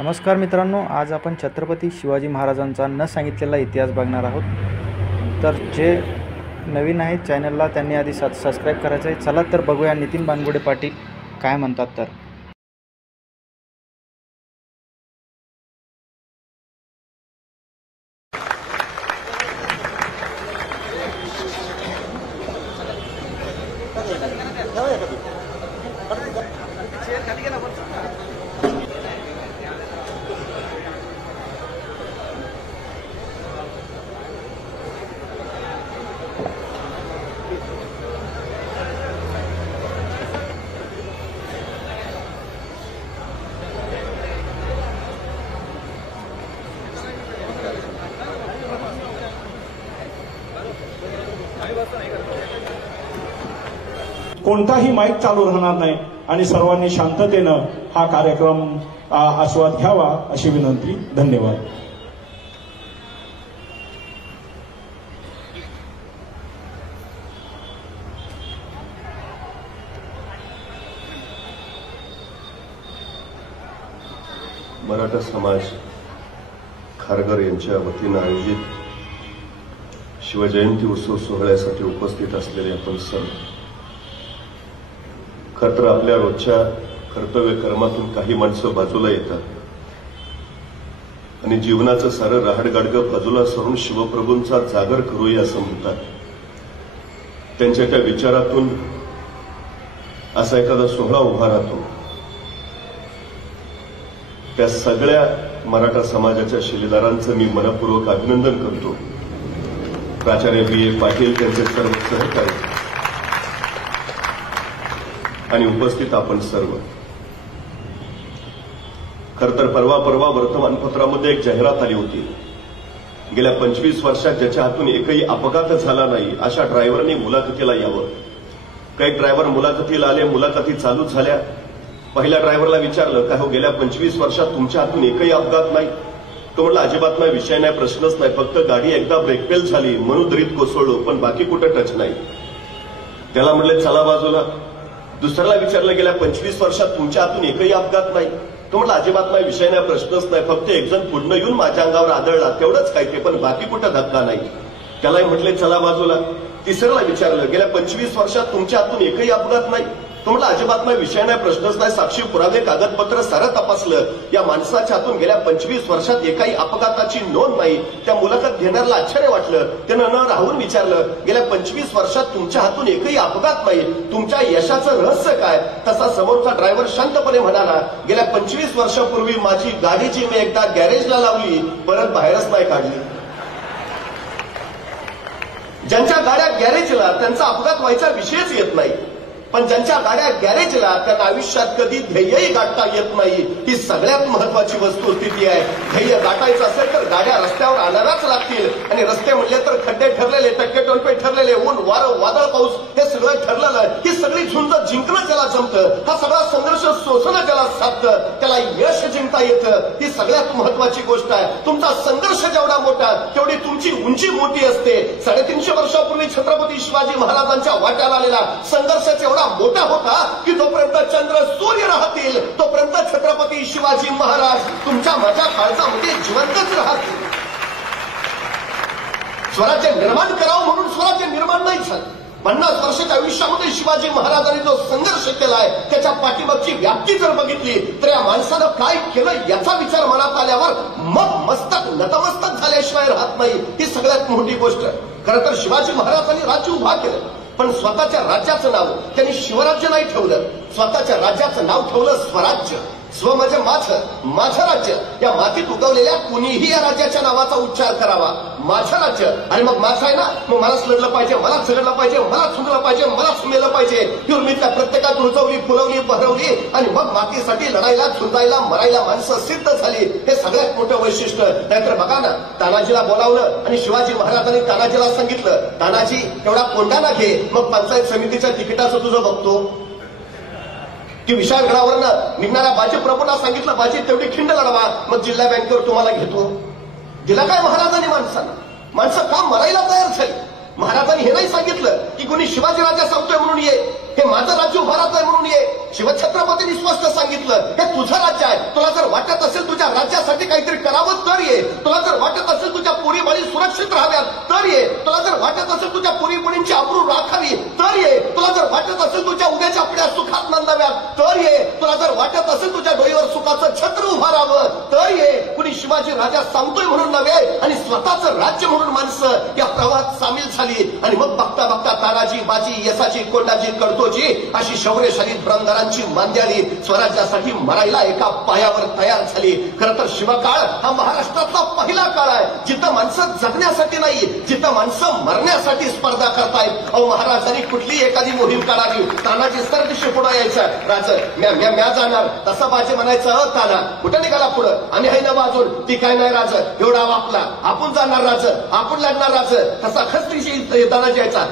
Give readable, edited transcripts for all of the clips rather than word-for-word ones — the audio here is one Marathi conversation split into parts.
नमस्कार मित्रांनो, आज आपण छत्रपती शिवाजी महाराजांचा न सांगितलेला इतिहास बघणार आहोत। तर जे नवीन आहेत चॅनलला त्यांनी आधी सबस्क्राइब करायचं आहे। चला तर बघूया नितीन बानगुडे पाटील काय म्हणतात। तर कोणताही माईक चालू राहणार नाही आणि सर्वांनी शांततेनं हा कार्यक्रम आस्वाद घ्यावा अशी विनंती। धन्यवाद। मराठा समाज खारघर यांच्या वतीनं आयोजित शिवजयंती उत्सव सोहळ्यासाठी उपस्थित असलेले आपण सर्व, खरं तर आपल्या रोजच्या कर्तव्य कर्मातून काही माणसं बाजूला येतात आणि जीवनाचं सारं रहाडगाडगं बाजूला सरून शिवप्रभूंचा जागर करूया असं म्हणतात। त्यांच्या त्या विचारातून असा एखादा सोहळा उभा राहतो। त्या सगळ्या मराठा समाजाच्या शिलेदारांचं मी मनपूर्वक अभिनंदन करतो। प्राचार्य बी.ए. पाटील, त्यांचे सर्व सहकारी आणि उपस्थित आपण सर्व। खरं तर परवा वर्तमानपत्रामध्ये एक जाहिरात आली होती। गेल्या 25 वर्षात ज्याच्या हातून एकही अपघात झाला नाही अशा ड्रायव्हरने मुलाखतीला यावं। काही ड्रायव्हर मुलाखतीला आले, मुलाखती चालू झाल्या। पहिल्या ड्रायव्हरला विचारलं, काय हो गेल्या 25 वर्षात तुमच्या हातून एकही अपघात नाही? तो म्हटला, अजिबात नाही, विषय नाही, प्रश्नच नाही, फक्त गाडी एकदा ब्रेकफेल झाली म्हणून दरीत कोसळलो, पण बाकी कुठे टच नाही। त्याला म्हटले चला बाजूला। दुसऱ्याला विचारलं, गेल्या 25 वर्षात तुमच्या हातून एकही अपघात नाही? तो म्हटला, अजिबात नाही, विषय नाही, प्रश्नच नाही, फक्त एक जण पुढनं येऊन माझ्या अंगावर आदळला तेवढंच काय ते, पण बाकी कुठं धक्का नाही। त्यालाही म्हटले चला बाजूला। तिसऱ्याला विचारलं, गेल्या 25 वर्षात तुमच्या हातून एकही अपघात नाही? तो म्हटला, अजिबात नाही, विषय नाही, प्रश्नच नाही, साक्षी पुरावे कागदपत्र सारं तपासलं, या माणसाच्या हातून गेल्या 25 वर्षात एकाही अपघाताची नोंद नाही। त्या मुलाखत घेणाऱ्याला आश्चर्य वाटलं। त्यानं न राहून विचारलं, गेल्या 25 वर्षात तुमच्या हातून एकही अपघात नाही, तुमच्या यशाचं रहस्य काय? तसा समोरचा ड्रायव्हर शांतपणे म्हणाला, गेल्या 25 वर्षापूर्वी माझी गाडीची मी एकदा गॅरेजला लावली, परत बाहेरच नाही काढली। ज्यांच्या गाड्या गॅरेजला त्यांचा अपघात व्हायचा विषयच येत नाही, पण ज्यांच्या गाड्या गॅरेजला त्यांना आयुष्यात कधी ध्येयही गाठता येत नाही। ही सगळ्यात महत्वाची वस्तुस्थिती आहे। ध्येय गाठायचं असेल तर गाड्या रस्त्यावर आणायलाच लागतील, आणि रस्ते म्हणले तर खड्डे ठरलेले, टक्के ठरलेले, ऊन वारं वादळ पाऊस हे सगळं ठरलेलं। ही सगळी झुंज जिंकणं ज्याला जमतं, हा सगळा संघर्ष सोसणं ज्याला साधतं, त्याला यश जिंकता येतं। ही सगळ्यात महत्वाची गोष्ट आहे। तुमचा संघर्ष जेवढा मोठा तेवढी तुमची उंची मोठी असते। 350 वर्षापूर्वी छत्रपती शिवाजी महाराजांच्या वाट्याला आलेला संघर्ष एवढा मोठा होता की जोपर्यंत चंद्र सूर्य राहतील तोपर्यंत छत्रपती शिवाजी महाराज तुमच्या माझ्या काळजामध्ये जिवंतच राहतील। स्वराज्य निर्माण करावं म्हणून स्वराज्य निर्माण नाही झालं। 50 वर्षाच्या आयुष्यामध्ये शिवाजी महाराजांनी जो संघर्ष केलाय त्याच्या पाठीमागची व्याप्ती जर बघितली तर या माणसानं काय केलं याचा विचार मनात आल्यावर मग मस्तक नतमस्तक झाल्याशिवाय राहत नाही। ही सगळ्यात मोठी गोष्ट। खरं तर शिवाजी महाराजांनी राज्य उभा केलं, पण स्वतःच्या राज्याचं नाव त्यांनी शिवराज्य नाही ठेवलं, स्वतःच्या राज्याचं नाव ठेवलं स्वराज्य। स्व म्हणजे माझं राज्य। या मातीत उगवलेल्या कुणीही या राज्याच्या नावाचा उच्चार करावा, माझं राज्य। आणि मग माझं आहे ना, मग मलाच लढलं पाहिजे, मलाच झगडलं पाहिजे, मलाच चुकलं पाहिजे, मलाच मेलं पाहिजे। ही उर्मी त्या प्रत्येकात रुजवली, फुलवली, बहरवली, आणि मग मातीसाठी लढायला, झुंजायला, मरायला माणसं सिद्ध झाली। हे सगळ्यात मोठं वैशिष्ट्य। नाहीतर बघा ना, तानाजीला बोलावलं आणि शिवाजी महाराजांनी तानाजीला सांगितलं, तानाजी एवढा कोंडाणा घे, मग पंचायत समितीच्या तिकिटाचं तुझं बघतो। की विशाळगडावरनं निघणाऱ्या बाजीप्रभूंना सांगितलं, बाजी तेवढी खिंड लढवा, मग जिल्हा बँकेवर तुम्हाला घेतो। दिला काय महाराजांनी माणसांना? माणसं का मरायला तयार झाली? महाराजांनी हे नाही सांगितलं की कोणी शिवाजी राजा सांगतोय म्हणून ये, हे माझं राज्य उभारत आहे म्हणून ये। शिवछत्रपतींनी स्पष्ट सांगितलं, हे तुझं राज्य आहे, तुला जर वाटत असेल तुझ्या माझ्यासाठी काहीतरी करावं तर ये. तुला जर वाटत असेल तुझ्या पोरी बाळी सुरक्षित राहाव्यात तर ये. तुला जर वाटत असेल तुझ्या पोरी मुलींची आबरू राखावी तर ये. तुला जर वाटत असेल तुझ्या उद्याच्या आपल्या सुखात नांदाव्यात तर ये. तुला जर वाटत असेल तुझ्या डोईवर सुखाचं छत्र उभा राहावं तर ये. कुणी शिवाजी राजा सांगतोय म्हणून नव्हे आणि स्वतःचं राज्य म्हणून माणसं या प्रवाहात सामील झाली. आणि मग बघता बघता तानाजी, बाजी, यसाची, कोंडाजी, कडतोजी अशी शौर्यशाली धुरंधरांची मांद्याली स्वराज्यासाठी मरायला एका पायावर तयार झाली. खरं तर शिवकाळ हा महाराष्ट्रातला पहिला काळ आहे जिथं माणसं जगण्यासाठी नाही, जिथं माणसं मरण्यासाठी स्पर्धा करतायत. अहो, महाराजांनी कुठली एखादी मोहीम काढावी, तानाजी सरदिशी पुढे यायचं, राज म्या जाणार, तसा बाजी म्हणायचं, ताना कुठं निघाला पुढं, आम्ही आहे ना बाजून, ती काय नाही राज, एवढा वापला, आपण जाणार राज, आपण लढणार राज, तसा खस्तीशी तानाजी यायचा,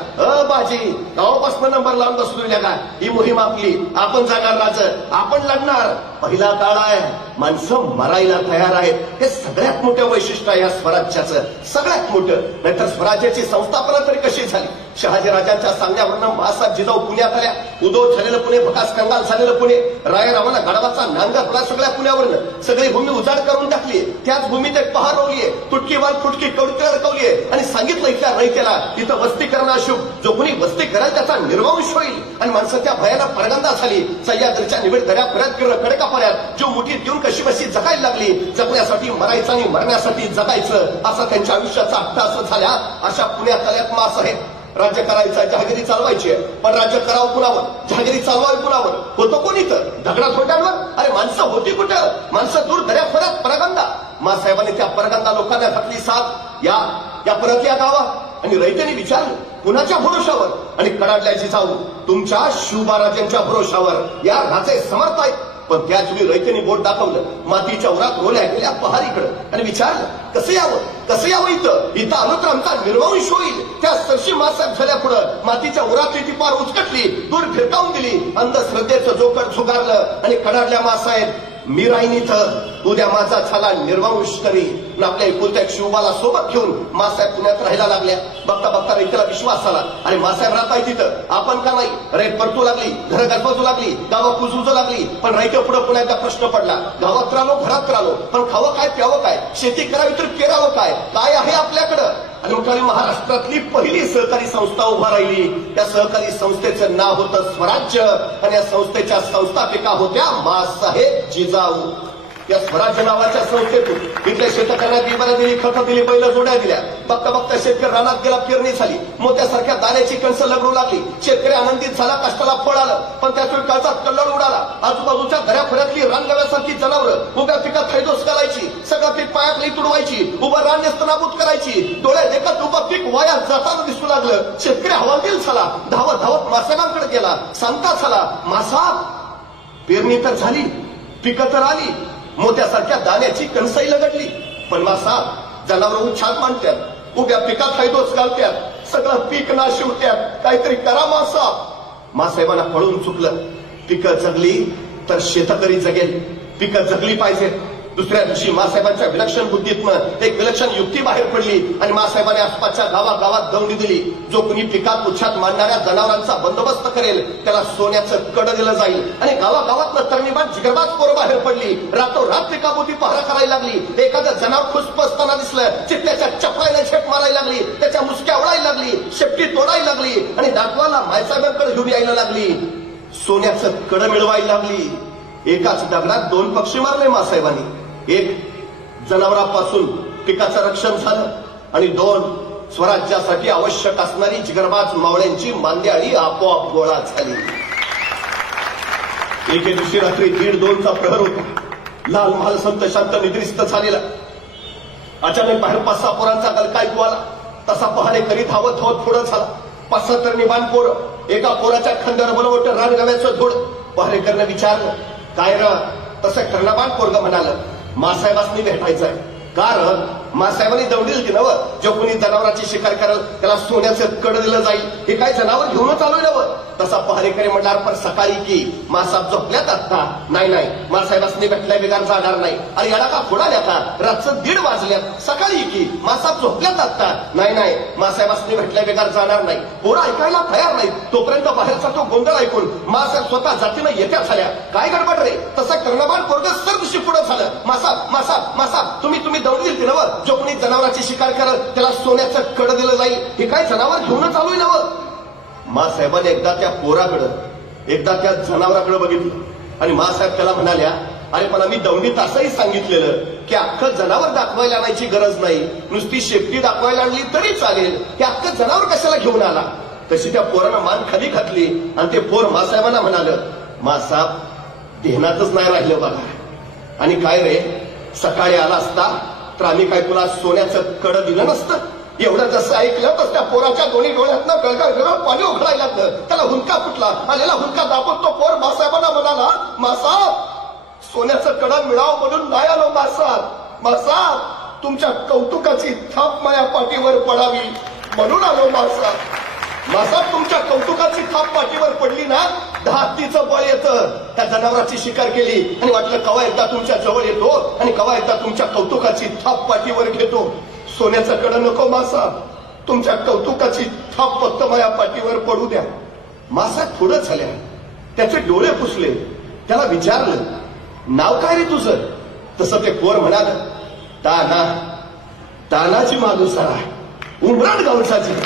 बाजी गावापासून नंबर लावून बसलेल्या का, ही मोहीम आपली, आपण जाणार राज, आपण लढणार. पहिला काळ आहे, माणसं मरायला तयार आहेत. हे सगळ्यात मोठं वैशिष्ट्य आहे या स्वराज्याचं, सगळ्यात मोठं. नाहीतर स्वराज्याची संस्थापना तरी कशी झाली? शहाजीराजांच्या सांगण्यावरनं महासाहेब जिजाऊ पुण्यात आल्या, उदो झालेलं पुणे, भकास कंगाल झालेलं पुणे, रायरावांना गडावाचा नांगर सगळ्या पुण्यावरनं सगळी भूमी उजाड करून टाकली. त्याच भूमीत एक पहार रोवलीये, तुटकी वाल फुटकी कवडीला रकवलीये आणि सांगितलं इथल्या रयतेला इथं वस्ती करणं अशुभ, जो कोणी वस्ती करेल त्याचा निर्वंश होईल. आणि माणसं त्या भयाला परगंदा झाली. सह्याद्रीच्या निबिड दऱ्या फिरत कडेकापर्यंत जो मुठीत घेऊन कशी बशी जगायला लागली. जगण्यासाठी मरायचं आणि मरण्यासाठी जगायचं असा त्यांच्या आयुष्याचा अट्टास झाल्या. अशा पुण्यात आल्यात मासाहेब. राज्य करायचं, जहागिरी चालवायची, पण राज्य करावं कुणावर, जहागिरी चालवावी कुणावर, होतं कोणी तर दगडा थोट्यांवर. अरे माणसं होती कुठं, माणसं दूर दऱ्या फरत परगंदा. मासाहेबांनी त्या परगंदा लोकांना घातली साथ या परत या गावात. आणि रयतेने विचारलं कुणाच्या भरोशावर, आणि कडाडल्याची जाऊ तुमच्या शिवबाराजांच्या भरोशावर. या राजे समर्थ आहेत. पण त्याच वेळी रयतेने बोट दाखवलं मातीच्या उरात रोल्या गेल्या पहारीकडे आणि विचारलं कसं यावं इथं आलो तर आमचा निर्वंश होईल. त्या सरशी मासाहेब झाल्या पुढं मातीच्या उरातली ती पार उचकटली, दूर फिरकावून दिली, अंधश्रद्धेचं जोकड झुगारलं आणि कडाडल्या मासाहेब मी राहीन इथं, उद्या माझा झाला निर्वंश तरी. आपल्या एकुलत्या शिवबाला सोबत घेऊन मासाहेब पुण्यात राहायला लागल्या. बघता बघता रयतेला विश्वास आला, आणि मासाहेब राहताय तिथं, आपण का नाही. रेत परतू लागली, घरं गजबजू लागली, गावं कुजूजू लागली. पण रयते पुढे पुण्याचा प्रश्न पडला, गावात राहिलो, घरात राहिलो, पण खावं काय, प्यावं काय, शेती करावी तर पेरावं काय, काय आहे आपल्याकडं. आणि मोठी महाराष्ट्रातली पहिली सहकारी संस्था उभा राहिली. त्या सहकारी संस्थेचं नाव होतं स्वराज्य, आणि या संस्थेच्या संस्थापिका होत्या मासाहेब जिजाऊ. या स्वराज्य नावाच्या संस्थेतून इथल्या शेतकऱ्यांना बिबारा दिली, खतं दिली, बैल जोड्या दिल्या. बघता बघता शेतकरी रानात गेला, पेरणी झाली, मोत्यासारख्या दाण्याची कणसं लगडू लागली. शेतकरी आनंदित झाला, कष्टाला फळ आलं. पण त्याच वेळी काळचा कल्लोळ उडाला. आजूबाजूच्या दऱ्याफऱ्यातली रानगव्यासारखी जनावरं उभ्या पिकात थैदोस घालायची, सगळं पीक पायातली तुडवायची, उभं रान नेस्तनाबूत करायची. डोळ्या देखत उभं पीक वाया जाताना दिसू लागलं. शेतकरी हवालदिल झाला, धावत धावत मासाहेबांकडे गेला. सांगता झाला, मासाहेब पेरणी तर झाली, पिकं तर आली, मोत्यासारख्या दाण्याची कणसही लगडली, पण मासाहेब जनावर उच्छाद मांडतात, उभ्या पिकात हैदोस घालत्यात, सगळं पीक नाशिवत्यात, काहीतरी करा मासाहेब. मासाहेबांना पळून चुकलं. पिकं जगली तर शेतकरी जगेल, पिकं जगली पाहिजे. दुसऱ्या दिवशी मासाहेबांच्या विलक्षण बुद्धीतनं एक विलक्षण युक्ती बाहेर पडली आणि मासाहेबांनी आसपासच्या गावागावात दौंडी दिली. जो कुणी पिकात उच्छाद मांडणाऱ्या जनावरांचा बंदोबस्त करेल त्याला सोन्याचं कड दिलं जाईल. आणि गावागावातनं तरणीबाण जिगरबाज पोरं बाहेर पडली. रातोरात पिकाभोवती पहरा करायला लागली. एखादं जनावर खुसप असताना दिसलं, चित्त्याच्या चपळायला झेप मारायला लागली, त्याच्या मुसक्या ओढायला लागली, शेपटी तोडायला लागली आणि दाखवाला मायसाहेबांकडे घेऊन यायला लागली. सोन्याचं कड मिळवायला लागली. एकाच दगडात दोन पक्षी मारले मासाहेबांनी. एक जनावरांपासून पिकाचं रक्षण झालं, आणि दोन स्वराज्यासाठी आवश्यक असणारी जिगरबाज मावळ्यांची मांदियाळी आपोआप गोळा झाली. एके दिवशी रात्री 1:30-2चा प्रहर होता. लाल महाल संत शांत निद्रिस्त झालेला. अचानक बाहेर 5-6 पोरांचा गलका ऐकू आला. तसा पहाणे करीत धावत धावत पुढं झाला. 5-6 तरणीबाण पोरं, एका पोराच्या खंडावर बनवट रानगव्याचं धूळ. पहारेकरनं विचारलं काय र? तसं कर्णबाण पोरग म्हणालं, मासाहेबांनी भेटायचंय. कारण मासाहेबांनी दौडी दिली नवं, जो कोणी जनावराची शिकार करेल त्याला सोन्याचं कड दिलं जाईल. हे काय जनावर घेऊनच आलोय नवं. तसा पहारेकरी म्हणणार पण सकाळी की मासाहेब झोपल्यात आता. नाही नाही, मासाहेबांनी भेटल्या बिगार जाणार नाही. अरे याला का फोडाल्या का, रातचं 1:30 वाजल्यात. सकाळी की मासाहेब झोपल्यात आता. नाही नाही, मासाहेबांनी भेटल्या बिगार जाणार नाही. पोरं ऐकायला तयार नाही. तोपर्यंत बाहेरचा तो गोंधळ ऐकून मासाहेब स्वतः जातीनं येत्या झाल्या. काय गडबड रे, तसा कर्णबाण पोरग सरदिशी पुढे झालं. मासाहेब मासाहेब मासाहेब तुम्ही दौडी दिली नवं, जो कोणी जनावराची शिकार करल त्याला सोन्याचं कड दिलं जाईल. हे काय जनावर घेऊनच आलोय नवं. मासाहेबांनी एकदा त्या पोराकडं, एकदा त्या जनावराकडे बघितलं आणि मासाहेब त्याला म्हणाल्या, अरे पण आम्ही दौंडीत असंही सांगितलेलं की अख्खं जनावर दाखवायला आणायची गरज नाही, नुसती शेपटी दाखवायला आणली तरी चालेल. हे अख्खं जनावर कशाला घेऊन आला. तशी त्या पोरानं मान खाली घातली आणि ते पोर मासाहेबांना म्हणालं, मासाहेब ध्यानातच नाही राहिलं बघा. आणि काय रे, सकाळी आला असता तर आम्ही काय तुला सोन्याचं कड दिलं नसतं. एवढं जसं ऐकलं तर त्या पोराच्या दोन्ही डोळ्यातनं गळगळ पाणी उघडायला त्याला हुंका फुटला. आलेला हुंका दाबून तो पोर मासाहेबांना म्हणाला, मासाहेब सोन्याचं कड मिळावं म्हणून नाही आलो मासाहेब. मासाहेब तुमच्या कौतुकाची थाप माझ्या पाठीवर पडावी म्हणून आलो मासाहेब. मासाहेब तुमच्या कौतुकाची थाप पाठीवर पडली ना, 10 हत्तीचं बळ येतं. त्या जनावराची शिकार केली आणि वाटलं कवा एकदा तुमच्या जवळ येतो आणि कवा एकदा तुमच्या कौतुकाची थाप पाठीवर घेतो. सोन्याचं कड नको मासाहेब, तुमच्या कौतुकाची थाप फक्त माझ्या पाठीवर पडू द्या. मासाहेब थोडं झाल्या, त्याचे डोळे पुसले. त्याला विचारलं, नाव काय रे तुझं. तसं ते पोर म्हणाल, ताना, तानाजी मालुसरा, उमराट गावचाची.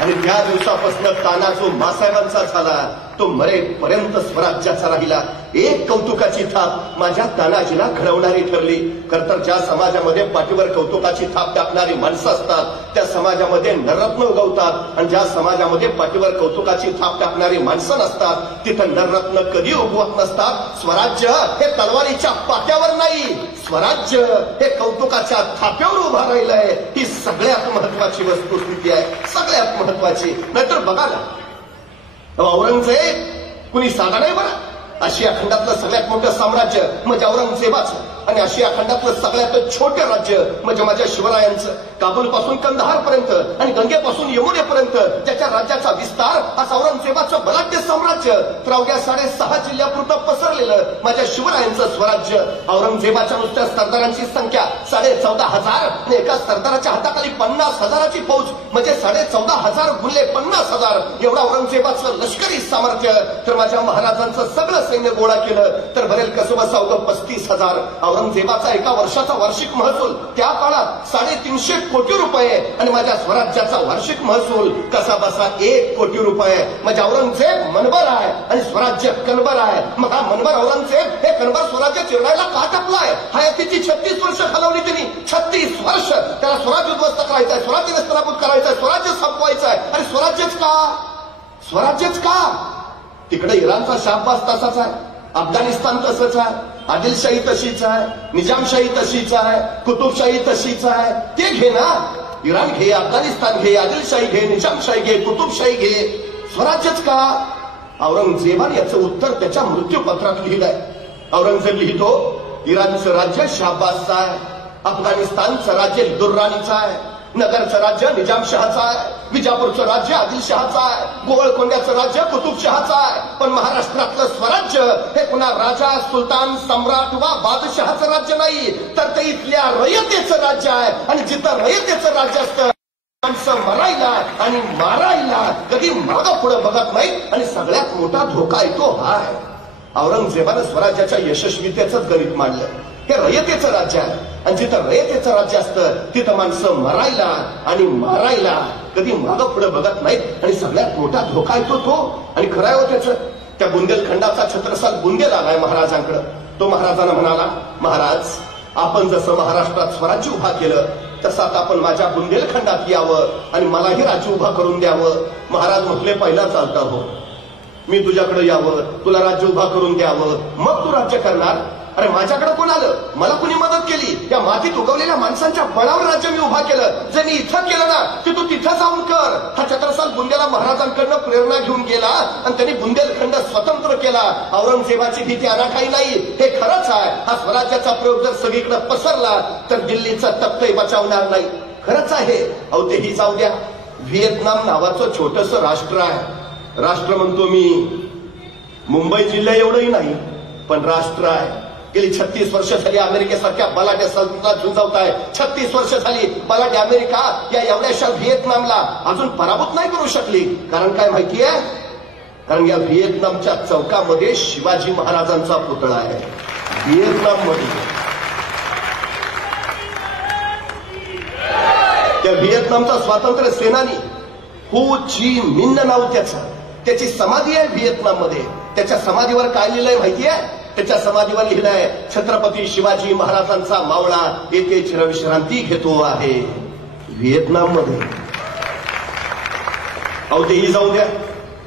आणि त्या दिवसापासून ताना जो मासाहेबांचा झाला तो मरेपर्यंत स्वराज्याचा राहिला. एक कौतुकाची थाप माझ्या तानाजीला घडवणारी ठरली. खरतर ज्या समाजामध्ये पाठीवर कौतुकाची थाप टाकणारी माणसं असतात त्या समाजामध्ये नररत्न उगवतात, आणि ज्या समाजामध्ये पाठीवर कौतुकाची थाप टाकणारी माणसं नसतात तिथं नररत्न कधी उगवत नसतात. स्वराज्य हे तलवारीच्या पाट्यावर नाही, स्वराज्य हे कौतुकाच्या थाप्यावर उभा राहिलंय. ही सगळ्यात महत्वाची वस्तुस्थिती आहे, सगळ्यात महत्वाची. नाहीतर बघा ना, औरंगजेब कुणी साधा नाही बरं. आशिया खंडातलं सगळ्यात मोठं साम्राज्य म्हणजे औरंगजेबाचं, आणि आशिया खंडातलं सगळ्यात छोटं राज्य म्हणजे माझ्या शिवरायांचं. काबूल पासून कंदहार पर्यंत आणि गंगेपासून यमुनेपर्यंत ज्याच्या राज्याचा विस्तार असं औरंगजेबाचं बलाढ्य साम्राज्य. तर अवघ्या 6.5 जिल्ह्यापुरतं पसरलेलं माझ्या शिवरायांचं स्वराज्य. औरंगजेबाच्या नुसत्या सरदारांची संख्या 14,500 आणि एका सरदाराच्या हाताखाली 50,000ची फौज म्हणजे 14,500 गुणले 50,000 एवढा औरंगजेबाचं लष्करी सामर्थ्य. तर माझ्या महाराजांचं सगळं सैन्य गोळा केलं तर भरेल कसं बसा अवघं 35,000. औरंगजेबाचा एका वर्षाचा वार्षिक महसूल त्या काळात 350 कोटी रुपये आणि माझ्या स्वराज्याचा वार्षिक महसूल कसा बसा 1 कोटी रुपये. म्हणजे औरंगजेब मनबर आहे आणि स्वराज्य कणबर आहे. मग हा मनबर औरंगजेब हे कणबर स्वराज्य चिरडायला का टपलाय. हयातीची 36 वर्ष घालवली त्यांनी. 36 वर्ष त्याला स्वराज्य उद्ध्वस्त करायचंय, स्वराज्य नस्तनाबूत करायचंय, स्वराज्य संपवायचंय. आणि स्वराज्यच का, स्वराज्यच का. तिकडे इराणचा शाहबाज तसाच आहे, अफगाणिस्तान तसंच आहे, आदिलशाही तशीच आहे, निजामशाही तशीच आहे, कुतुबशाही तशीच आहे. ते घे ना, इराण घे, अफगाणिस्तान घे, आदिलशाही घे, निजामशाही घे, कुतुबशाही घे. स्वराज्यच का. औरंगजेबाने याचं उत्तर त्याच्या मृत्यूपत्रात लिहिलंय. औरंगजेब लिहितो, इराणचं राज्य शाहबाजचं आहे, अफगाणिस्तानचं राज्य दुर्राणीचं आहे, नगरचं राज्य निजामशहाचं आहे, विजापूरचं राज्य आदिलशहाचं आहे, गोवळकोंड्याचं राज्य कुतुबशहाचं आहे. पण महाराष्ट्रातलं स्वराज्य हे पुन्हा राजा, सुलतान, सम्राट वा बादशहाचं राज्य नाही, तर ते इथल्या रयतेचं राज्य आहे. आणि जिथं रयतेचं राज्य असतं माणसं मरायला आणि मारायला कधी मागं पुढे बघत नाही. आणि सगळ्यात मोठा धोका येतो हा आहे. औरंगजेबानं स्वराज्याच्या यशस्वीतेचंच गणित मांडलं. हे रयतेचं राज्य आहे आणि जिथं रयतेचं राज्य असतं तिथं माणसं मरायला आणि मारायला कधी मागं पुढे बघत नाहीत. आणि सगळ्यात मोठा धोका येतो तो. आणि खरं आहे त्याचं. त्या बुंदेलखंडाचा छत्रसाल बुंदेल आलाय महाराजांकडे. तो महाराजांना म्हणाला, महाराज आपण जसं महाराष्ट्रात स्वराज्य उभा केलं तसं आता आपण माझ्या बुंदेलखंडात यावं आणि मलाही राज्य उभा करून द्यावं. महाराज म्हटले, पहिला चालता हो, मी तुझ्याकडे यावं, तुला राज्य उभा करून द्यावं, मग तू राज्य करणार. अरे माझ्याकडे कोण आलं, मला कुणी मदत केली, या मातीत उगवलेल्या माणसांच्या बळावर राज्य मी उभा केलं. जे मी इथं केलं ना ते तू तिथं जाऊन कर. हा छत्रसाल बुंदेला महाराजांकडनं प्रेरणा घेऊन गेला आणि त्यांनी बुंदेलखंड स्वतंत्र केला. औरंगजेबाची भीती अनाठाई नाही, हे खरंच आहे. हा स्वराज्याचा प्रयोग जर सगळीकडे पसरला तर दिल्लीचा तख्तही बचावणार नाही. खरंच आहे. अहो तेही जाऊ द्या. व्हिएतनाम नावाचं छोटस राष्ट्र आहे. राष्ट्र म्हणतो मी, मुंबई जिल्हा एवढंही नाही पण राष्ट्र आहे. गेली 36 वर्ष झाली अमेरिकेसारख्या बलाढ्य सल्तनत झुंजवत आहे. 36 वर्ष झाली बलाढ्य अमेरिका या एवढ्याशा व्हिएतनामला अजून पराभूत नाही करू शकली. कारण काय माहितीये? कारण या व्हिएतनामच्या चौकामध्ये शिवाजी महाराजांचा पुतळा आहे. व्हिएतनाममध्ये त्या व्हिएतनामचा स्वातंत्र्य सेनानी हो ची मिन्न नाव त्याची समाधी आहे व्हिएतनाममध्ये. त्याच्या समाधीवर काय लिहिलंय माहितीये? त्याच्या समाधीवर लिहिलंय, छत्रपती शिवाजी महाराजांचा मावळा येथे चिरविश्रांती घेतो आहे. व्हिएतनाममध्ये. अहो तेही जाऊ द्या.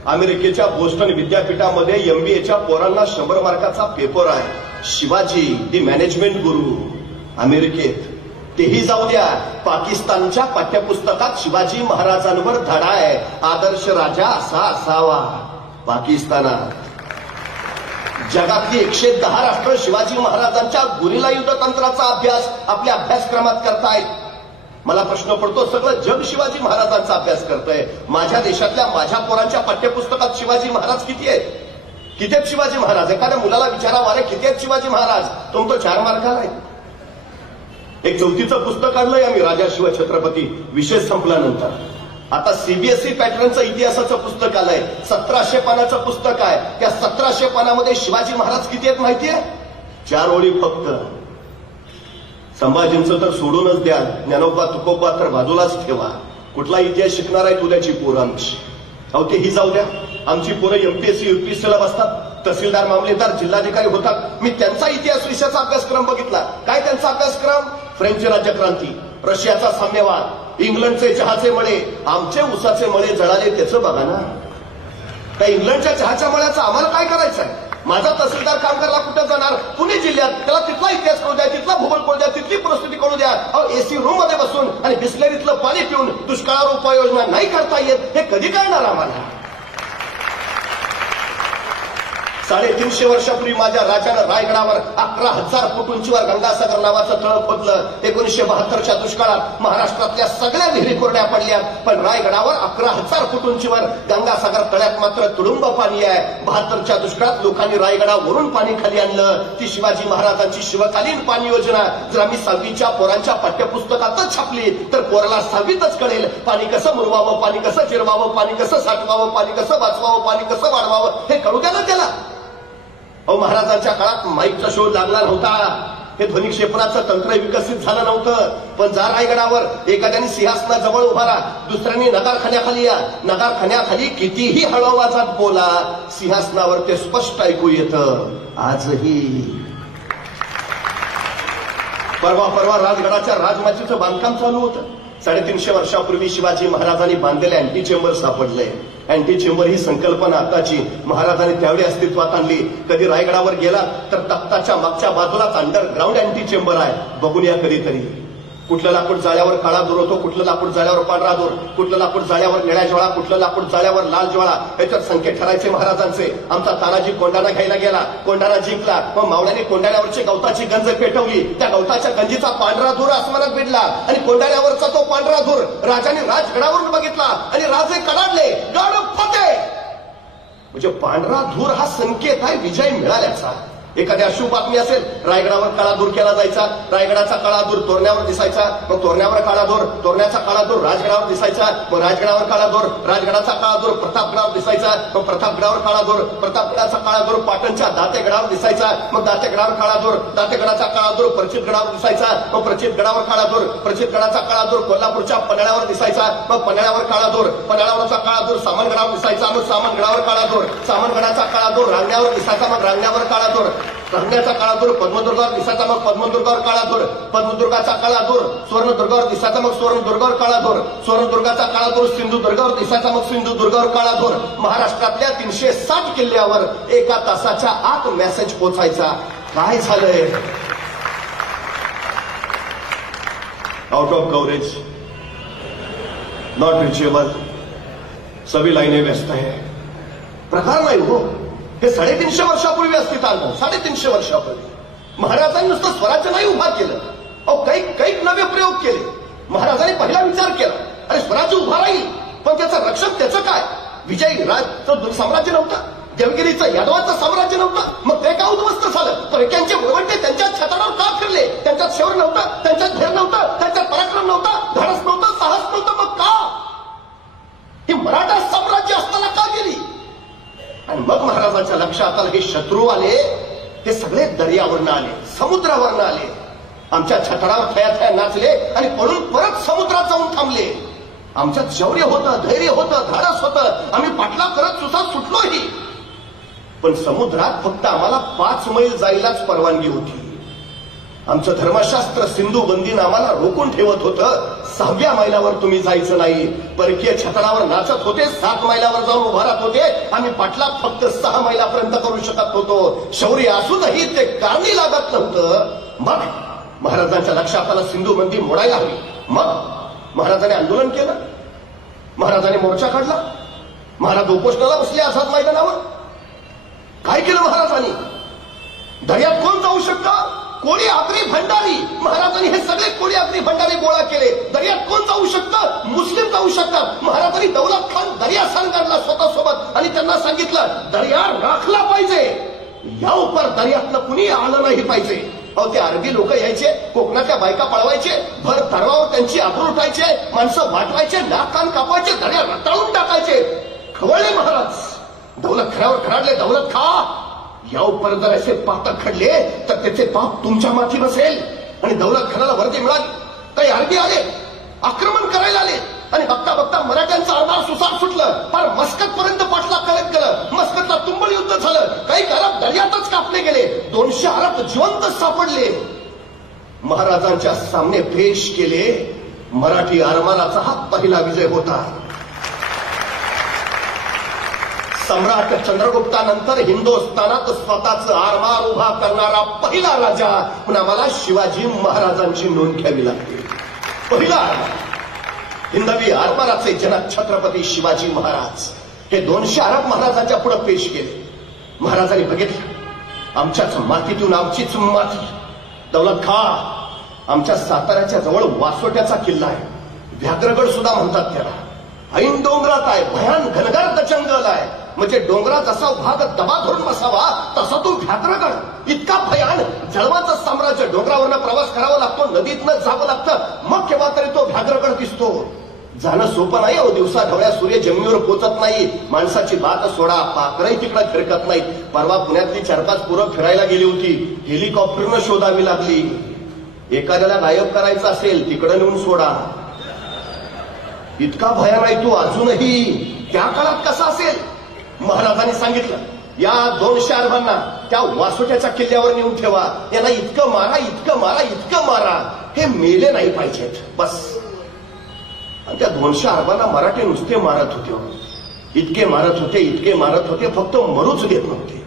अमेरिकेच्या बोस्टन विद्यापीठामध्ये MBAच्या पोरांना 100 मार्काचा पेपर आहे. शिवाजी दी मॅनेजमेंट गुरु अमेरिकेत. तेही जाऊ द्या. पाकिस्तानच्या पाठ्यपुस्तकात शिवाजी महाराजांवर धडा आहे, आदर्श राजा असा असावा. पाकिस्तानात जगातली 110 राष्ट्र शिवाजी महाराजांच्या गुरिला युद्धतंत्राचा अभ्यास आपल्या अभ्यासक्रमात करतायत. मला प्रश्न पडतो, सगळं जग शिवाजी महाराजांचा अभ्यास करतंय. माझ्या देशातल्या माझ्या पोरांच्या पाठ्यपुस्तकात शिवाजी महाराज किती आहेत? किती आहेत शिवाजी महाराज? एखाद्या मुलाला विचारावं, अरे किती आहेत शिवाजी महाराज? तो 4 मार्काला आहे. एक 4थीचं पुस्तक आणलंय आम्ही, राजा शिव छत्रपती. विषय संपल्यानंतर आता CBSE पॅटर्नचं इतिहासाचं पुस्तक आलंय. 1700 पानाचं पुस्तक आहे. त्या 1700 पानामध्ये शिवाजी महाराज किती आहेत माहितीये? 4 ओळी फक्त. संभाजींचं तर सोडूनच द्या, ज्ञानोबा तुकोबा तर बाजूलाच ठेवा. कुठला इतिहास शिकणार आहे तुझ्याची पोरं आमची? अहो तेही जाऊ द्या. आमची पोरं MPSC UPSCला बसतात, तहसीलदार मामलेदार जिल्हाधिकारी होतात. मी त्यांचा इतिहास विषयाचा अभ्यासक्रम बघितला. काय त्यांचा अभ्यासक्रम? फ्रेंच राज्यक्रांती, रशियाचा साम्यवाद, इंग्लंडचे चहाचे मळे. आमचे उसाचे मळे जळाले त्याचं बघा ना. त्या इंग्लंडच्या चहाच्या मळ्याचं आम्हाला काय करायचं आहे? माझा तहसीलदार काम करायला कुठं जाणार? पुणे जिल्ह्यात. त्याला तिथला इतिहास कळू द्या, तिथला भूगोल कळू द्या, तिथली परिस्थिती कळू द्या. AC रूम मध्ये बसून आणि बिस्लेरीतलं पाणी पिऊन दुष्काळावर उपाययोजना नाही करता येत, हे कधी कळणार आम्हाला? 350 वर्षापूर्वी माझ्या राजानं रायगडावर 11,000 फूट उंचीवर गंगासागर नावाचं तळ खोदलं. 1972च्या दुष्काळात महाराष्ट्रातल्या सगळ्या विहिरी कोरड्या पडल्या, पण रायगडावर 11,000 फूट उंचीवर गंगासागर तळ्यात मात्र तुडुंब पाणी आहे. 72च्या दुष्काळात लोकांनी रायगडावरून पाणी खाली आणलं. ती शिवाजी महाराजांची शिवकालीन पाणी योजना जर आम्ही 6वीच्या पोरांच्या पाठ्यपुस्तकातच छापली तर पोराला 6वीतच कळेल पाणी कसं मुरवावं, पाणी कसं जिरवावं, पाणी कसं साठवावं, पाणी कसं वाचवावं, पाणी कसं वाढवावं, हे कळू द्या ना त्याला. अहो महाराजांच्या काळात माईकचा शोध लागला नव्हता, हे ध्वनी क्षेपणाचं तंत्र विकसित झालं नव्हतं. पण जा रायगडावर एखाद्याने सिंहासनाजवळ उभा राहा, दुसऱ्यांनी नगारखान्याखाली या. नगारखान्याखाली कितीही हळू आवाजात बोला, सिंहासनावर ते स्पष्ट ऐकू येतं. आजही परवा राजगडाच्या राजमाचीचं बांधकाम चालू होतं. 350 वर्षापूर्वी शिवाजी महाराजांनी बांधलेलं अँटी चेंबर सापडलंय. अँटी चेंबर ही संकल्पना आताची, महाराजांनी त्यावेळी अस्तित्वात आणली. कधी रायगडावर गेला तर तख्ताच्या मागच्या बाजूलाच अंडरग्राऊंड अँटी चेंबर आहे, बघून या कधीतरी. कुठलं लाकूड जाळ्यावर काळा दूर होतो, कुठलं लाकूड जाळ्यावर पांढरा दूर, कुठलं लाकूड जाळ्यावर निळ्या ज्वाळा, कुठलं लाकूड जाळ्यावर लाल ज्वाळा, याच्यात संकेत ठरायचे महाराजांचे. आमचा तानाजी कोंडाणा घ्यायला गेला, कोंडाणा जिंकला, मग मावळ्याने कोंडाण्यावरची गवताची गंज पेटवली. त्या गवताच्या गंजीचा पांढरा धूर आसमानात भिडला आणि कोंडाण्यावरचा तो पांढरा धूर राजाने राजगडावरून बघितला आणि राजे कडाडले, गड फते. म्हणजे पांढरा धूर हा संकेत आहे विजय मिळाल्याचा. एखाद्या शुभ बातमी असेल, रायगडावर काळा दूर केला जायचा, रायगडाचा काळा दूर तोरण्यावर दिसायचा, मग तोरण्यावर काळा दूर, तोरण्याचा काळा दूर राजगडावर दिसायचा, मग राजगडावर काळा दूर, राजगडाचा काळा दूर प्रतापगडावर दिसायचा, मग प्रतापगडावर काळा दूर, प्रतापगडाचा काळा दूर पाटणच्या दातेगडावर दिसायचा, मग दातेगडावर काळा दूर, दातेगडाचा काळा दूर प्रचितगडावर दिसायचा, मग प्रचितगडावर काळा दूर, प्रचितगडाचा काळा दूर कोल्हापूरच्या पन्हाळ्यावर दिसायचा, मग पन्हाळ्यावर काळा दूर, पन्हाळ्यावरचा काळा दूर सामनगडावर दिसायचा, मग सामनगडावर काळा दूर, सामनगडाचा काळा दूर रांगण्यावर दिसायचा, मग रांगण्यावर काळा दूर, रांगण्याचा काळा दूर पद्मदुर्गावर दिसायचा, मग पद्मदुर्गावर काळा दूर, पद्मदुर्गाचा काळा दूर सुवर्णदुर्गावर दिसायचा, मग सुवर्णदुर्गावर काळा दूर, सुवर्णदुर्गाचा काळा दूर सिंधुदुर्गावर दिसायचा, मग सिंधुदुर्गावर काळा दूर. महाराष्ट्रातल्या 360 किल्ल्यावर 1 तासाच्या आत मेसेज पोहोचायचा. काय झालंय? Out of coverage, not reachable, सभी लाईने व्यस्त आहे. प्रकार नाही हो. हे 350 वर्षापूर्वी अस्तित्वात आलं. 350 वर्षापूर्वी महाराजांनी नुसतं स्वराज्य नाही उभा केलं, अहो काही नवे प्रयोग केले. महाराजांनी पहिला विचार केला, अरे स्वराज्य उभा राहील, पण त्याचं रक्षण त्याचं काय? विजयी राजचं साम्राज्य नव्हतं, देवगिरीचं यादवाचं साम्राज्य नव्हतं, मग ते का उद्ध्वस्त झालं? परक्यांचे वरवंटे त्यांच्या छताडावर का फिरले? त्यांच्यात शौर्य नव्हतं, त्यांच्यात धैर्य नव्हतं, त्यांच्यात पराक्रम नव्हतं, धाडस नव्हतं, साहस नव्हतं, मग का? ही मराठा साम्राज्य असताना का गेली? आणि मग महाराजांच्या लक्षात आलं, हे शत्रू आले, ते सगळे दर्यावरनं आले, समुद्रावरनं आले, आमच्या छताडावर थया नाचले आणि पळून परत समुद्रात जाऊन थांबले. आमच्यात शौर्य होतं, धैर्य होतं, धाडस होतं, आम्ही पाठला करत सुसात सुटलोही, पण समुद्रात फक्त आम्हाला 5 मैल जायलाच परवानगी होती. आमचं धर्मशास्त्र सिंधू बंदीनं आम्हाला रोखून ठेवत होतं. 6व्या मैलावर तुम्ही जायचं नाही. परकीय छतरावर नाचत होते, 7 मैलावर जाऊन उभा राहत होते. आम्ही पाठला फक्त 6 मैलापर्यंत करू शकत होतो. शौर्य असूनही ते कारणी लागत नव्हतं. मग महाराजांच्या लक्षात आलं, सिंधू बंदी मोडायला हवी. मग महाराजांनी आंदोलन केलं, महाराजांनी मोर्चा काढला, महाराज उपोषणाला बसले आझाद मैदानावर. काय केलं महाराजांनी? दर्यात कोण जाऊ शकतं? कोळी आगरी भंडारी. महाराजांनी हे सगळे कोळी आगरी भंडारी गोळा केले. दर्यात कोण जाऊ शकतं? मुस्लिम जाऊ शकतात. महाराजांनी दौलत खान दर्या सांगारला स्वतःसोबत आणि त्यांना सांगितलं, दर्या राखला पाहिजे, या उपर दर्यातनं कुणी आलं नाही पाहिजे. अहो, ते अरबी लोक यायचे, कोकणातल्या बायका पळवायचे, भर तर्वावर त्यांची आबरू उठायचे, माणसं वाटवायचे, नाक कान कापायचे, दर्या रताळून टाकायचे. खवळले महाराज, दौलत खऱ्यावर खराडले. दौलत खा, या उपर जर असे पातक घडले तर त्याचे पाप तुमच्या माथी बसेल. आणि दौलत खानाला वर्दी मिळाली. काही अरबी आले, आक्रमण करायला आले, आणि बघता बघता मराठ्यांचं आरमार सुसाट सुटलं. फार मस्कत पर्यंत पाठलाग करत गेलं. मस्कतला तुंबळ युद्ध झालं. काही अरब दर्यातच कापले गेले. 200 अरब जिवंत सापडले. महाराजांच्या सामने पेश केले. मराठी आरमाराचा हा पहिला विजय होता. सम्राट चंद्रगुप्तानंतर हिंदुस्थानात स्वतःच आरमार उभा करणारा पहिला राजा म्हणून आम्हाला शिवाजी महाराजांची नोंद घ्यावी लागते. पहिला हिंदवी आरमाराचे जनक छत्रपती शिवाजी महाराज हे 200 अरब महाराजांच्या पुढे पेश केले. महाराजांनी बघितलं, आमच्याच मातीतून आमचीच माती. दौलत खा, आमच्या साताऱ्याच्या जवळ वासोट्याचा किल्ला आहे, व्याघ्रगड सुद्धा म्हणतात त्याला. ऐन डोंगरात आहे, भयान घनगर्द जंगल आहे. म्हणजे डोंगरात जसा भाग दबा धरून बसावा तसा तो व्याघ्रगड. इतका भयान जळवाचं साम्राज्य. डोंगरावरनं प्रवास करावा लागतो, नदीतनं जावं लागतं, मग केव्हा तरी तो व्याघ्रगड दिसतो. जाणं सोपं नाही हो. दिवसा ढवळ्या सूर्य जमिनीवर पोचत नाही. माणसाची बात सोडा, पाखरही तिकडे फिरकत नाही. परवा पुण्यातली 4-5 पोरं फिरायला गेली होती, हेलिकॉप्टरनं शोधावी लागली. एखाद्याला गायब करायचं असेल तिकडे नेऊन सोडा. इतका भयान आहे तो अजूनही. त्या काळात कसा असेल? महाराजांनी सांगितलं, या 200 अरबांना त्या वासोट्याच्या किल्ल्यावर नेऊन ठेवा. यांना इतकं मारा, इतकं मारा, इतकं मारा, हे मेले नाही पाहिजेत, बस. आणि त्या 200 अरबांना मराठी नुसते मारत होते. इतके मारत होते, इतके मारत होते, फक्त मरूच देत नव्हते.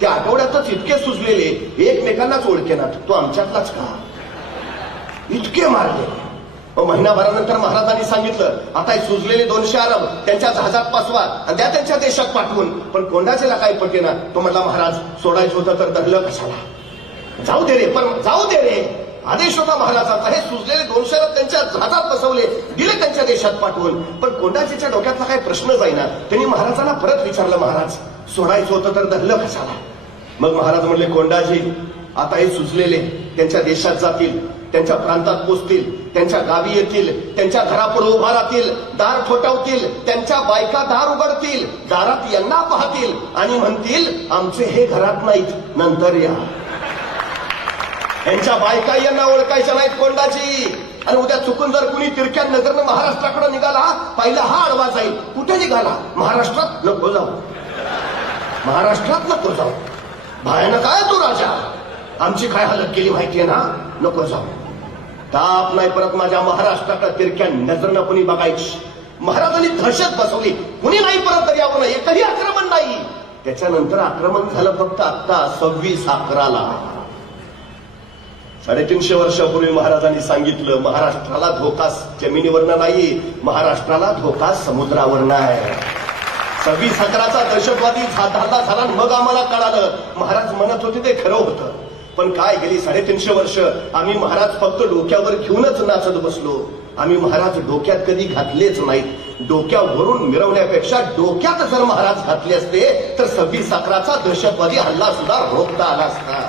त्या आठवड्यातच इतके सुजलेले, एकमेकांनाच ओळखेनात, तो आमच्यातलाच का? इतके मारले. महिनाभरानंतर महाराजांनी सांगितलं, आता हे सुजलेले 200 अरब त्यांच्या जहाजात पासवा आणि त्या त्यांच्या देशात पाठवून. पण कोंडाचेला काही पटेना. तो म्हटला, महाराज सोडायचं होतं तर धरलं कशाला? जाऊ दे रे, पण जाऊ दे रे. आदेश होता महाराजांचा. हे सुजलेले 200 अरब त्यांच्या जहाजात बसवले, दिले त्यांच्या देशात पाठवून. पण कोंडाचेच्या डोक्यातला काही प्रश्न जाईना. त्यांनी महाराजांना परत विचारलं, महाराज सोडायचं होतं तर धरलं कशाला? मग महाराज म्हणले, कोंडाजी, आता हे सुजलेले त्यांच्या देशात जातील, त्यांच्या प्रांतात पोचतील, त्यांच्या गावी येतील, त्यांच्या घरापुढे उभा राहतील, दार ठोठावतील, त्यांच्या बायका दार उघडतील, दारात यांना पाहतील आणि म्हणतील, आमचे हे घरात नाहीत, नंतर या. यांच्या बायका यांना ओळखायच्या नाहीत कोंडाजी. आणि उद्या चुकून जर कुणी तिरक्या नजरनं महाराष्ट्राकडे निघाला, पहिला हा आडवा जाईल. कुठे निघाला? महाराष्ट्रात नको जाऊ, महाराष्ट्रात नको जाऊ. भयानक काय तो राजा, आमची काय हालत केली माहितीये ना, नको जाऊ. ताप नाही परत माझ्या महाराष्ट्राकडे तिरक्या नजरनं कुणी बघायची. महाराजांनी दहशत बसवली. कुणी नाही परत दर्यावर, एकही आक्रमण नाही. त्याच्यानंतर आक्रमण झालं फक्त आता 26/11ला. 350 वर्षापूर्वी महाराजांनी सांगितलं, महाराष्ट्राला धोका जमिनीवरनं नाही, महाराष्ट्राला धोका समुद्रावरनं आहे. 26 अकराचा दहशतवादी हल्ला झाला मग आम्हाला कळालं. महाराज म्हणत होते ते खरं होतं. पण काय गेली 350 वर्ष आम्ही महाराज फक्त डोक्यावर घेऊनच नाचत बसलो. आम्ही महाराज डोक्यात कधी घातलेच नाहीत. डोक्यावरून मिरवण्यापेक्षा डोक्यात जर महाराज घातले असते तर 26 अकराचा दहशतवादी हल्ला सुद्धा रोखता आला असता.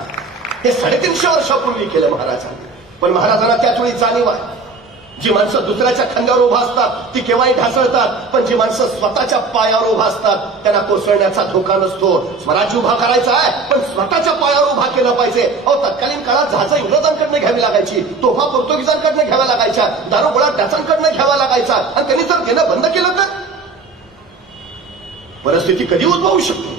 हे 350 वर्षापूर्वी केलं महाराजांनी. पण महाराजांना त्याच वेळी जाणीव आहे, जी माणसं दुसऱ्याच्या खांद्यावर उभा असतात ती केव्हाही ढासळतात, पण जी माणसं स्वतःच्या पायावर उभा असतात त्यांना कोसळण्याचा धोका नसतो. स्वराज्य उभा करायचा आहे पण स्वतःच्या पायावर उभा केलं पाहिजे. तत्कालीन काळात जहाजं इंग्रजांकडनं घ्यावी लागायची, तोफा पोर्तुगीजांकडनं घ्याव्या लागायच्या, दारूगोळा डचांकडनं घ्यावा लागायचा. आणि त्यांनी जर घेणं बंद केलं तर परिस्थिती कधी उद्भवू शकते.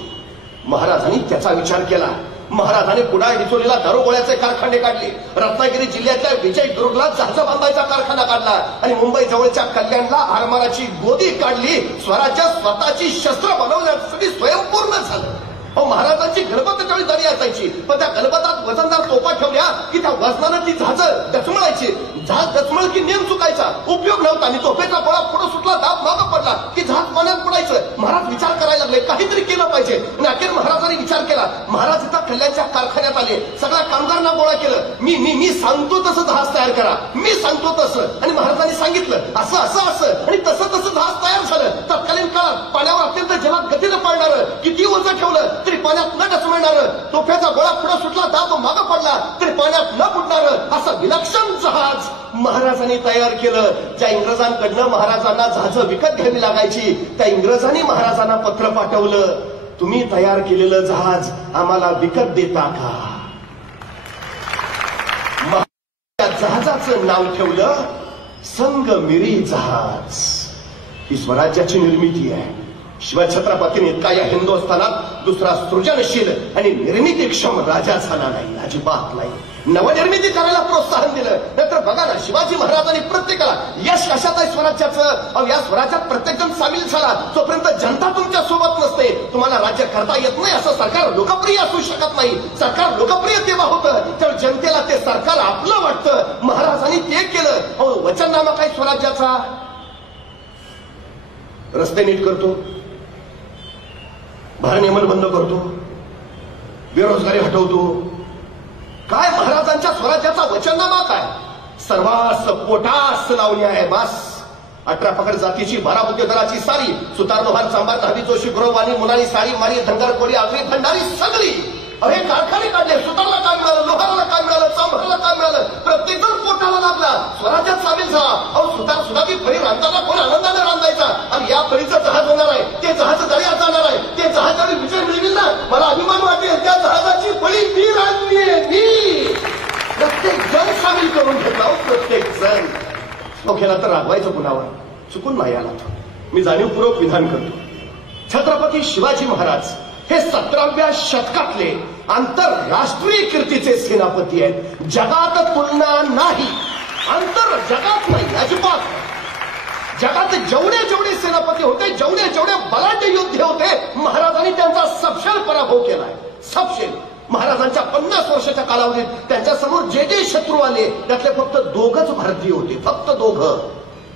महाराजांनी त्याचा विचार केला. महाराजांनी कुडाळ डिचोलीला दारूगोळ्याचे कारखाने काढले. रत्नागिरी जिल्ह्यातल्या विजयदुर्गला जहाज बांधायचा कारखाना काढला आणि मुंबई जवळच्या कल्याणला आरमाराची गोदी काढली. स्वराज्यात स्वतःची शस्त्र बनवण्यासाठी स्वयंपूर्ण झालं. महाराजांची गणपत त्यावेळी दरी असायची, पण त्या गणपतात वजनदार तोफा ठेवल्या की त्या वजनानं ती जहाजं डचमळायची. जहाज डचमळ की नेम चुकायचा, उपयोग नव्हता आणि तोफेचा गोळा पुढे सुटला, दाब मागं पडला की जहाज पाण्यात पडायचं. महाराज विचार करायला लागले काहीतरी केलं पाहिजे. आणि अखेर महाराजांनी विचार केला. महाराज इथं कल्याणच्या कारखान्यात आले, सगळ्या कामगारांना गोळा केलं. मी सांगतो तसं जहाज तयार करा, मी सांगतो तसं. आणि महाराजांनी सांगितलं असं असं असं आणि तसं तसं जहाज तयार झालं. तत्कालीन काळात पाण्यावर अत्यंत जलद गतीनं पडणारं, किती वजन ठेवलं तरी पाण्यात न डचमळणारं, तोफ्याचा गोळा पुढे सुटला, दाब मागं पडला तरी पाण्यात न बुडणारं असं विलक्षण जहाज महाराजांनी तयार केलं. ज्या इंग्रजांकडनं महाराजांना जहाजं विकत घ्यावी लागायची त्या इंग्रजांनी महाराजांना पत्र पाठवलं, तुम्ही तयार केलेलं जहाज आम्हाला विकत देता का? त्या जहाजाचं नाव ठेवलं संगमिरी जहाज. ही स्वराज्याची निर्मिती आहे. शिवछत्रपतींनी इतका या हिंदुस्थानात दुसरा सृजनशील आणि निर्मितीक्षम राजा झाला नाही, अजिबात नाही. नवनिर्मिती करायला प्रोत्साहन दिलं. नंतर बघा ना, शिवाजी महाराजांनी प्रत्येकाला यश कशात आहे स्वराज्याचं, या स्वराज्यात प्रत्येक जण सामील झाला. जोपर्यंत जनता तुमच्या सोबत नसते तुम्हाला राज्य करता येत नाही. असं सरकार लोकप्रिय असू शकत नाही. सरकार लोकप्रिय तेव्हा होतं तर जनतेला ते सरकार आपलं वाटतं. महाराजांनी ते केलं. वचननामा काय स्वराज्याचा? रस्ते नीट करतो, भारनियमन बंद करतो, बेरोजगारी हटवतो. काय महाराजांच्या स्वराज्याचा वचननामा काय? सर्वांस पोटास लावणी आहे बस. 18 पकड जातीची 12 बुद्ध दलाची सारी, सुतार लोहार चांबार दहावी जोशी गुरववाणी मुलाणी साडी मारी धनगर कोळी आगरी भंडारी सगळी. हे कारखाने काढले. सुतारला काय मिळालं, लोहाराला काय मिळालं, चांभाराला काय मिळालं? प्रत्येक जण पोटाला लागला, स्वराज्यात सामील झाला. सुतार सुद्धा ती फळी रांधताना कोण आनंदाने रांधायचा. आणि या फळीचं जहाज होणार आहे, ते जहाज दर्यात जाणार आहे. ते जहाजाने विजय मिळविल ना, मला अभिमान वाटेल. त्या जहाजाची फळी मी रांधलीये, मी. प्रत्येक जण सामील करून घेतला. प्रत्येक जण. डोक्याला तर रागवायचं कुणावर, चुकून नाही आला. मी जाणीवपूर्वक विधान करतो. छत्रपती शिवाजी महाराज हे 17व्या शतकातले आंतरराष्ट्रीय कीर्तीचे सेनापती आहेत. जगात तुलना नाही, आंतर जगात नाही, अजिबात. जगात जेवढे जेवढे सेनापती होते, जेवढे जेवढे बलाढ्य योद्धे होते, महाराजांनी त्यांचा सपशेल पराभव केलाय. सपशेल. महाराजांच्या 50 वर्षाच्या कालावधीत त्यांच्यासमोर जे जे शत्रू आले त्यातले फक्त 2च भारतीय होते, फक्त 2.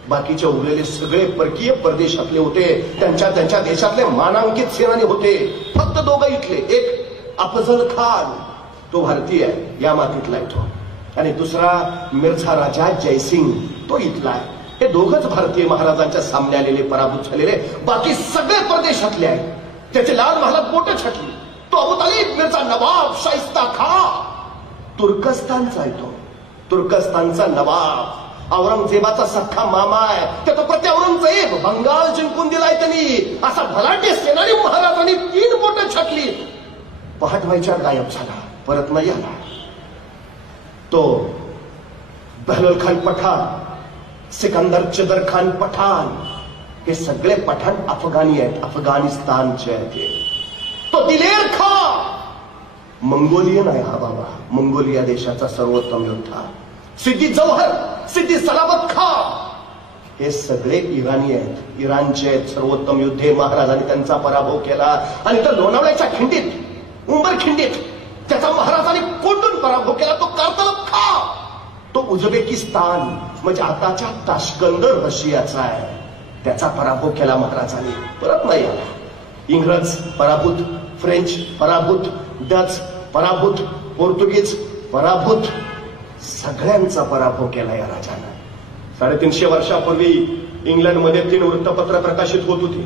बाकीचे उरलेले सगळे परकीय परदेशातले होते. त्यांच्या देशातले मानांकित सेनानी होते. फक्त 2 इथले. एक अफजल खान, तो भारतीय आहे, या मातीतला आहे तो. आणि दुसरा मिर्झा राजा जयसिंग, तो इथला आहे. हे 2च भारतीय महाराजांच्या सामने आलेले, पराभूत झालेले. बाकी सगळे परदेशातले आहेत. त्याचे लाल महालात बोट छाटली. तो अबू तालिब, मिर्झा नवाब, शाइस्ता खान, तुर्कस्तानचा आहे तो. तुर्कस्तानचा नवाब, औरंगजेबाचा सख्खा मामा आहे. त्याचा प्रति औरंगजेब बंगाल जिंकून दिलाय त्यांनी. असा भलाढ्य सेनानी महाराजांनी 3 बोटं छाटली. पहाट व्हायच्या गायब झाला, परत नाही आला. तो बहलोल खान पठाण, सिकंदर चिदर खान पठाण, हे सगळे पठाण अफगाणी आहेत, अफगाणिस्तानचे आहेत. तो दिलेर खान मंगोलियन आहे. हा बाबा मंगोलिया देशाचा सर्वोत्तम योद्धा. सिद्दी जौहर, सिद्दी सलामत खान, हे सगळे इराणी आहेत, इराणचे आहेत, सर्वोत्तम योद्धे. महाराजांनी त्यांचा पराभव केला. आणि तर लोणावळ्याच्या खिंडीत, उंबर खिंडीत त्याचा महाराजांनी कोंडून पराभव केला तो कार्तलब खा, तो उझबेकिस्तान म्हणजे आताच्या ताश्कंद रशियाचा आहे, त्याचा पराभव केला महाराजांनी. परत नाही आला. इंग्रज पराभूत, फ्रेंच पराभूत, डच पराभूत, पोर्तुगीज पराभूत, सगळ्यांचा पराभव केला या राजानं. 350 वर्षापूर्वी इंग्लंडमध्ये 3 वृत्तपत्र प्रकाशित होत होती.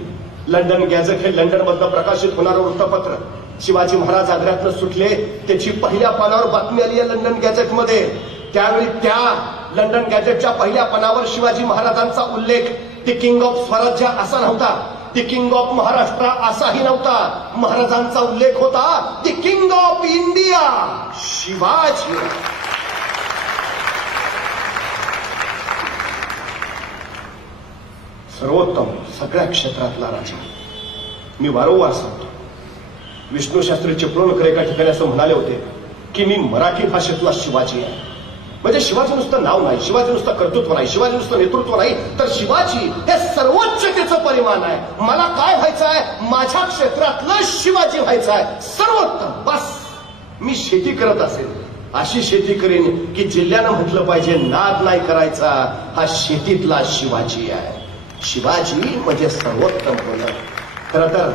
लंडन गॅझेट हे लंडनमधनं प्रकाशित होणारं वृत्तपत्र. शिवाजी महाराज आग्र्यातनं सुटले त्याची पहिल्या पानावर बातमी आली आहे लंडन गॅझेटमध्ये. त्यावेळी त्या लंडन गॅझेटच्या पहिल्या पानावर शिवाजी महाराजांचा उल्लेख दी किंग ऑफ स्वराज्य असा नव्हता, दी किंग ऑफ महाराष्ट्र असाही नव्हता. महाराजांचा उल्लेख होता दी किंग ऑफ इंडिया शिवाजी. सर्वोत्तम सगळ्या क्षेत्रातला राजा. मी वारंवार सांगतो, विष्णू शास्त्री चिपळूणकर एका ठिकाणी असं म्हणाले होते की मी मराठी भाषेतला शिवाजी आहे. म्हणजे शिवाजी नुसतं नाव नाही, शिवाजी नुसतं कर्तृत्व नाही, शिवाजी नुसतं नेतृत्व नाही, तर शिवाजी हे सर्वोच्चतेचं परिमाण आहे. मला काय व्हायचं आहे, माझ्या क्षेत्रातलं शिवाजी व्हायचं आहे, सर्वोत्तम. बस मी शेती करत असेल अशी शेती करेन की जिल्ह्यानं म्हटलं पाहिजे नाद नाही करायचा, हा शेतीतला शिवाजी आहे. शिवाजी म्हणजे सर्वोत्तम होणं. खरं तर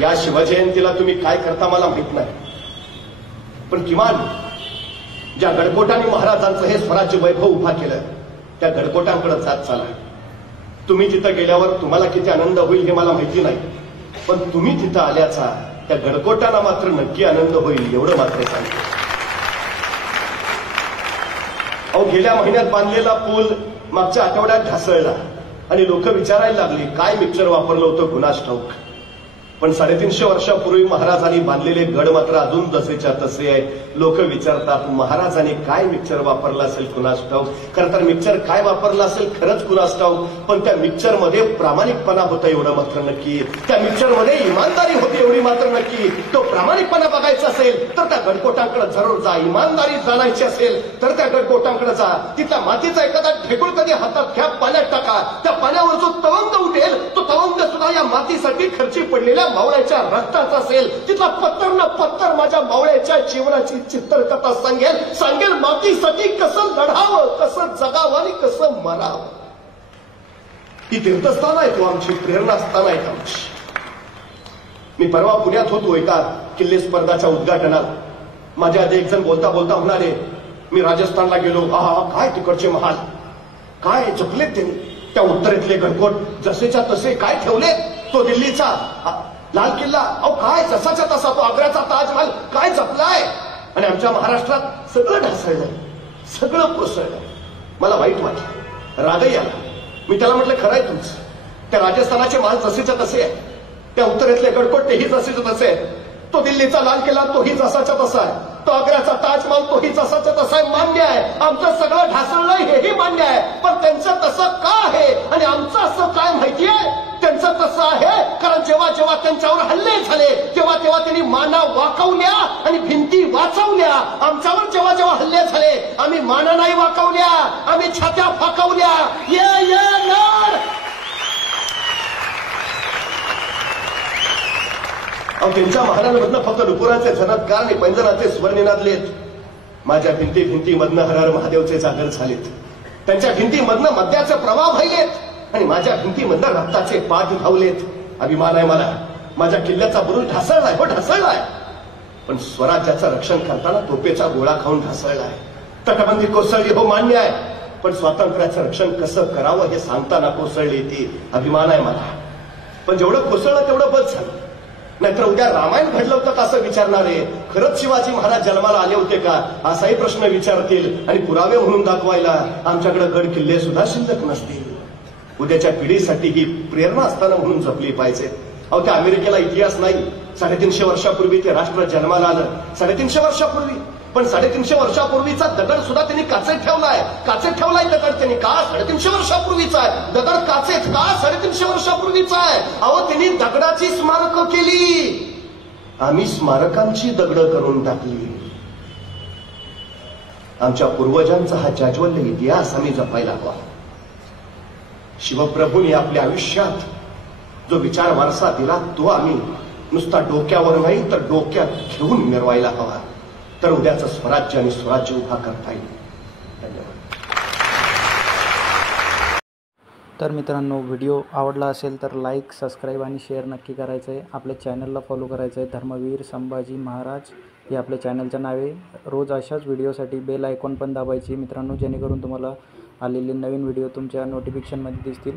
या शिवजयंतीला तुम्ही काय करता मला माहित नाही, पण किमान ज्या गडकोटांनी महाराजांचं हे स्वराज्य वैभव उभा केलं त्या गडकोटांकडे जात चाला. तुम्ही तिथं गेल्यावर तुम्हाला किती आनंद होईल हे मला माहिती नाही, पण तुम्ही तिथं आल्याचा त्या गडकोटांना मात्र नक्की आनंद होईल एवढं मात्र सांगतो. अहो, गेल्या महिन्यात बांधलेला पूल मागच्या आठवड्यात ढासळला आणि लोक विचारायला लागली काय मिक्सर वापरलं होतं कुणास ठाऊक. पण 350 वर्षापूर्वी महाराजांनी बांधलेले गड मात्र अजून जसेच्या तसे आहे. लोक विचारतात महाराजांनी काय मिक्सर वापरला असेल कुणास ठाऊक. खरं तर मिक्सर काय वापरला असेल खरंच कुणास ठाऊक, पण त्या मिक्सरमध्ये प्रामाणिकपणा होता एवढं मात्र नक्की. त्या मिक्सरमध्ये इमानदारी होती एवढी मात्र नक्की. तो प्रामाणिकपणा बघायचा असेल तर त्या गडकोटांकडे जरूर जा. इमानदारी जाणायची असेल तर त्या गडकोटांकडे जा. तिथला मातीचा एखादा ढेकूळ कधी हातात घ्या, पाण्यात टाका. त्या पाण्यावर जो तवंग उठेल तो तवंग सुद्धा या मातीसाठी खर्ची पडलेल्या मावळ्याच्या रक्ताचा असेल. तिथला पत्तर ना पत्तर माझ्या मावळ्याच्या जीवनाची चित्रकथा सांगेल मातीसाठी कसं लढावं, कसं जगावं आणि कसं मरावं. ही तीर्थस्थान आहे, तो आमची प्रेरणास्थान आहे आमची. मी परवा पुण्यात होतो एका किल्ले स्पर्धाच्या उद्घाटनाला. माझ्या आधी एक जण बोलता बोलता म्हणाले मी राजस्थानला गेलो, काय तिकडचे महाल काय जपलेत त्यांनी. त्या उत्तरेतले गडकोट जसेच्या तसे काय ठेवले. तो दिल्लीचा लाल किल्ला अहो काय जसाच्या तसा, तो आग्र्याचा ताजमहाल काय जपलाय. आणि आमच्या महाराष्ट्रात सगळं ढासळलंय, सगळं कोसळलंय. मला वाईट वाटलं, रागही आला. मी त्याला म्हटलं खरंय तुमचं, त्या राजस्थानाचे महाल जसेच्या तसे आहे, त्या उत्तरेतले गडकोट तेही जसेच्या तसे आहे, तो दिल्लीचा लाल किल्ला तोही जसाच्या तसा आहे, तो आग्र्याचा ताजमहाल तोही जसाच्या तसा आहे. मान्य आहे आमचं सगळं ढासळलंय हेही मान्य आहे, पण त्यांचं तसं का आहे आणि आमचं असं काय माहिती आहे. त्यांचं तसं आहे कारण जेव्हा जेव्हा त्यांच्यावर हल्ले झाले तेव्हा तेव्हा त्यांनी माना वाकवल्या आणि भिंती वाचवल्या. आमच्यावर जेव्हा जेव्हा हल्ले झाले आम्ही माना नाही वाकवल्या, आम्ही छात्या फाकवल्या. ये लढ. त्यांच्या महाराजांमधनं फक्त डुकुराचे झनत्कार आणि पैंजनाचे स्वर निनादलेत. माझ्या भिंतीमधनं हर हर महादेवचे जागर झालेत. त्यांच्या भिंतीमधनं मद्याचे प्रवाह व्हायलेत आणि माझ्या भिंतीमधनं रक्ताचे पाठ धावलेत. अभिमान आहे मला, माझ्या किल्ल्याचा बुरुज ढासळलाय, हो ढासळलाय, पण स्वराज्याचं रक्षण करताना तोपेचा गोळा खाऊन ढासळलाय. तटबंदी कोसळली, हो मान्य आहे, पण स्वातंत्र्याचं रक्षण कसं करावं हे सांगताना कोसळली ती. अभिमान आहे मला. पण जेवढं कोसळलं तेवढं बस झालं. नाहीतर उद्या रामायण घडलं होतं का असं विचारणारे, खरंच शिवाजी महाराज जन्माला आले होते का असाही प्रश्न विचारतील आणि पुरावे म्हणून दाखवायला आमच्याकडे गड किल्ले सुद्धा शिल्लक नसतील. उद्याच्या पिढीसाठी ही प्रेरणा असताना म्हणून जपली पाहिजे. अहो त्या अमेरिकेला इतिहास नाही. 350 वर्षापूर्वी ते राष्ट्र जन्माला आलं, 350 वर्षापूर्वी. पण 350 वर्षापूर्वीचा दगड सुद्धा त्यांनी काचेत ठेवलाय दगड त्यांनी. का 350 वर्षापूर्वीचा आहे दगड काचेत, का 350 वर्षापूर्वीचा आहे. अहो त्यांनी दगडाची स्मारकं केली, आम्ही स्मारकांची दगडं करून टाकली. आमच्या पूर्वजांचा हा जाज्वल्य इतिहास आम्ही जपायला हवा. शिवप्रभूंनी आपल्या आयुष्यात जो विचार वारसा दिला तो आम्ही नुसता डोक्यावर नाही तर डोक्यात घेऊन मिरवायला हवा. तर उद्याचं स्वराज्य आणि स्वराज्य उभा करता येईल. धन्यवाद. तर मित्रांनो, व्हिडिओ आवडला असेल तर लाईक, सबस्क्राईब आणि शेअर नक्की करायचं आहे. आपल्या चॅनलला फॉलो करायचं आहे. धर्मवीर संभाजी महाराज हे आपल्या चॅनलचं नाव आहे. रोज अशाच व्हिडिओसाठी बेल आयकॉन पण दाबायची मित्रांनो, जेणेकरून तुम्हाला आलेले नवीन व्हिडिओ तुमच्या नोटिफिकेशनमध्ये दिसतील.